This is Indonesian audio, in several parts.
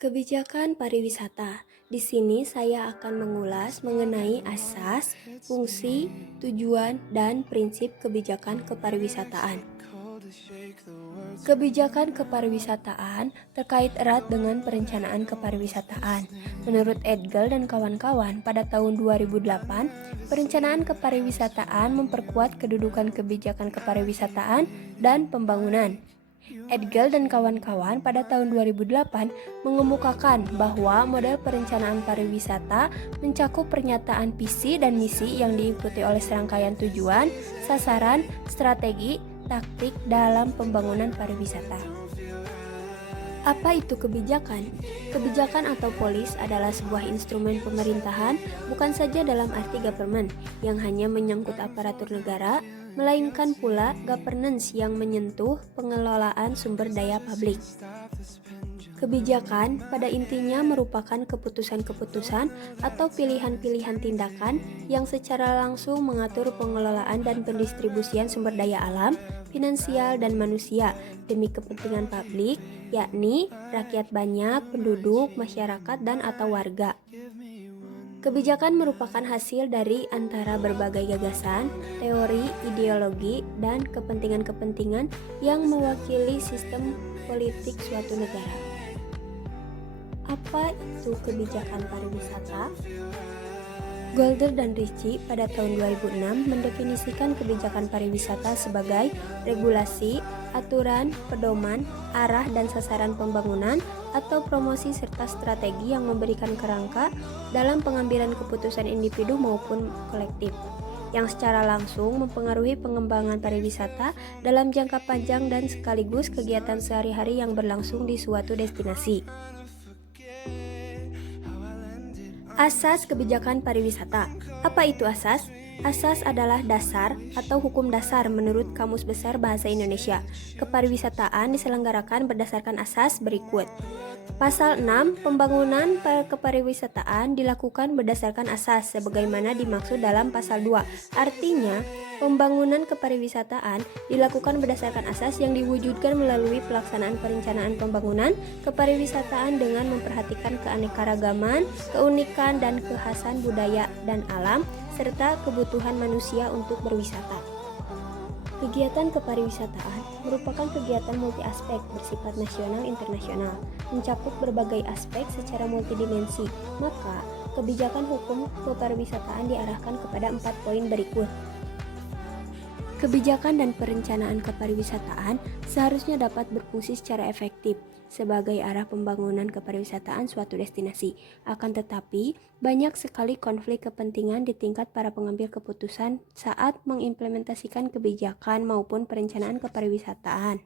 Kebijakan pariwisata. Di sini saya akan mengulas mengenai asas, fungsi, tujuan, dan prinsip kebijakan kepariwisataan. Kebijakan kepariwisataan terkait erat dengan perencanaan kepariwisataan. Menurut Edgel dan kawan-kawan, pada tahun 2008, perencanaan kepariwisataan memperkuat kedudukan kebijakan kepariwisataan dan pembangunan. Edgel dan kawan-kawan pada tahun 2008 mengemukakan bahwa model perencanaan pariwisata mencakup pernyataan visi dan misi yang diikuti oleh serangkaian tujuan, sasaran, strategi, taktik dalam pembangunan pariwisata. Apa itu kebijakan? Kebijakan atau polis adalah sebuah instrumen pemerintahan, bukan saja dalam arti government yang hanya menyangkut aparatur negara, melainkan pula governance yang menyentuh pengelolaan sumber daya publik. Kebijakan pada intinya merupakan keputusan-keputusan atau pilihan-pilihan tindakan yang secara langsung mengatur pengelolaan dan pendistribusian sumber daya alam, finansial, dan manusia demi kepentingan publik, yakni rakyat banyak, penduduk, masyarakat, dan atau warga. Kebijakan merupakan hasil dari antara berbagai gagasan, teori, ideologi, dan kepentingan-kepentingan yang mewakili sistem politik suatu negara. Apa itu kebijakan pariwisata? Golder dan Ricci pada tahun 2006 mendefinisikan kebijakan pariwisata sebagai regulasi, aturan, pedoman, arah dan sasaran pembangunan atau promosi serta strategi yang memberikan kerangka dalam pengambilan keputusan individu maupun kolektif yang secara langsung mempengaruhi pengembangan pariwisata dalam jangka panjang dan sekaligus kegiatan sehari-hari yang berlangsung di suatu destinasi. Asas kebijakan pariwisata. Apa itu asas? Asas adalah dasar atau hukum dasar menurut Kamus Besar Bahasa Indonesia. Kepariwisataan diselenggarakan berdasarkan asas berikut. Pasal 6, pembangunan kepariwisataan dilakukan berdasarkan asas sebagaimana dimaksud dalam pasal 2. Artinya, pembangunan kepariwisataan dilakukan berdasarkan asas yang diwujudkan melalui pelaksanaan perencanaan pembangunan kepariwisataan dengan memperhatikan keanekaragaman, keunikan dan kekhasan budaya dan alam serta kebutuhan manusia untuk berwisata. Kegiatan kepariwisataan merupakan kegiatan multi aspek bersifat nasional internasional, mencakup berbagai aspek secara multidimensi. Maka, kebijakan hukum kepariwisataan diarahkan kepada 4 poin berikut. Kebijakan dan perencanaan kepariwisataan seharusnya dapat berfungsi secara efektif sebagai arah pembangunan kepariwisataan suatu destinasi. Akan tetapi, banyak sekali konflik kepentingan di tingkat para pengambil keputusan saat mengimplementasikan kebijakan maupun perencanaan kepariwisataan.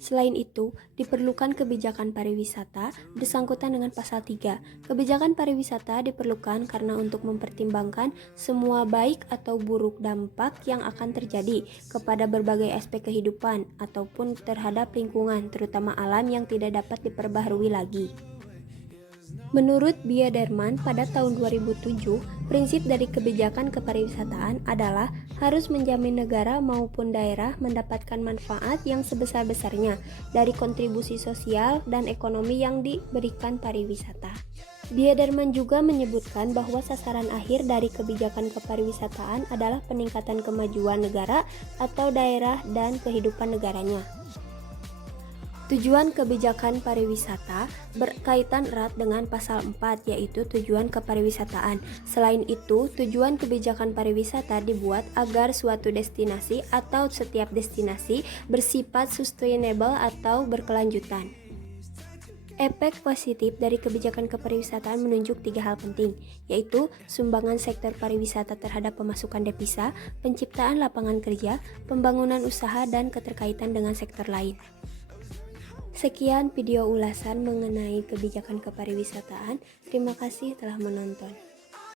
Selain itu, diperlukan kebijakan pariwisata bersangkutan dengan pasal 3. Kebijakan pariwisata diperlukan karena untuk mempertimbangkan semua baik atau buruk dampak yang akan terjadi kepada berbagai aspek kehidupan ataupun terhadap lingkungan, terutama alam yang tidak dapat diperbaharui lagi. Menurut Bioderman pada tahun 2007, prinsip dari kebijakan kepariwisataan adalah harus menjamin negara maupun daerah mendapatkan manfaat yang sebesar-besarnya dari kontribusi sosial dan ekonomi yang diberikan pariwisata. Bioderman juga menyebutkan bahwa sasaran akhir dari kebijakan kepariwisataan adalah peningkatan kemajuan negara atau daerah dan kehidupan negaranya. Tujuan kebijakan pariwisata berkaitan erat dengan pasal 4, yaitu tujuan kepariwisataan. Selain itu, tujuan kebijakan pariwisata dibuat agar suatu destinasi atau setiap destinasi bersifat sustainable atau berkelanjutan. Efek positif dari kebijakan kepariwisataan menunjuk 3 hal penting, yaitu sumbangan sektor pariwisata terhadap pemasukan devisa, penciptaan lapangan kerja, pembangunan usaha, dan keterkaitan dengan sektor lain. Sekian video ulasan mengenai kebijakan kepariwisataan. Terima kasih telah menonton.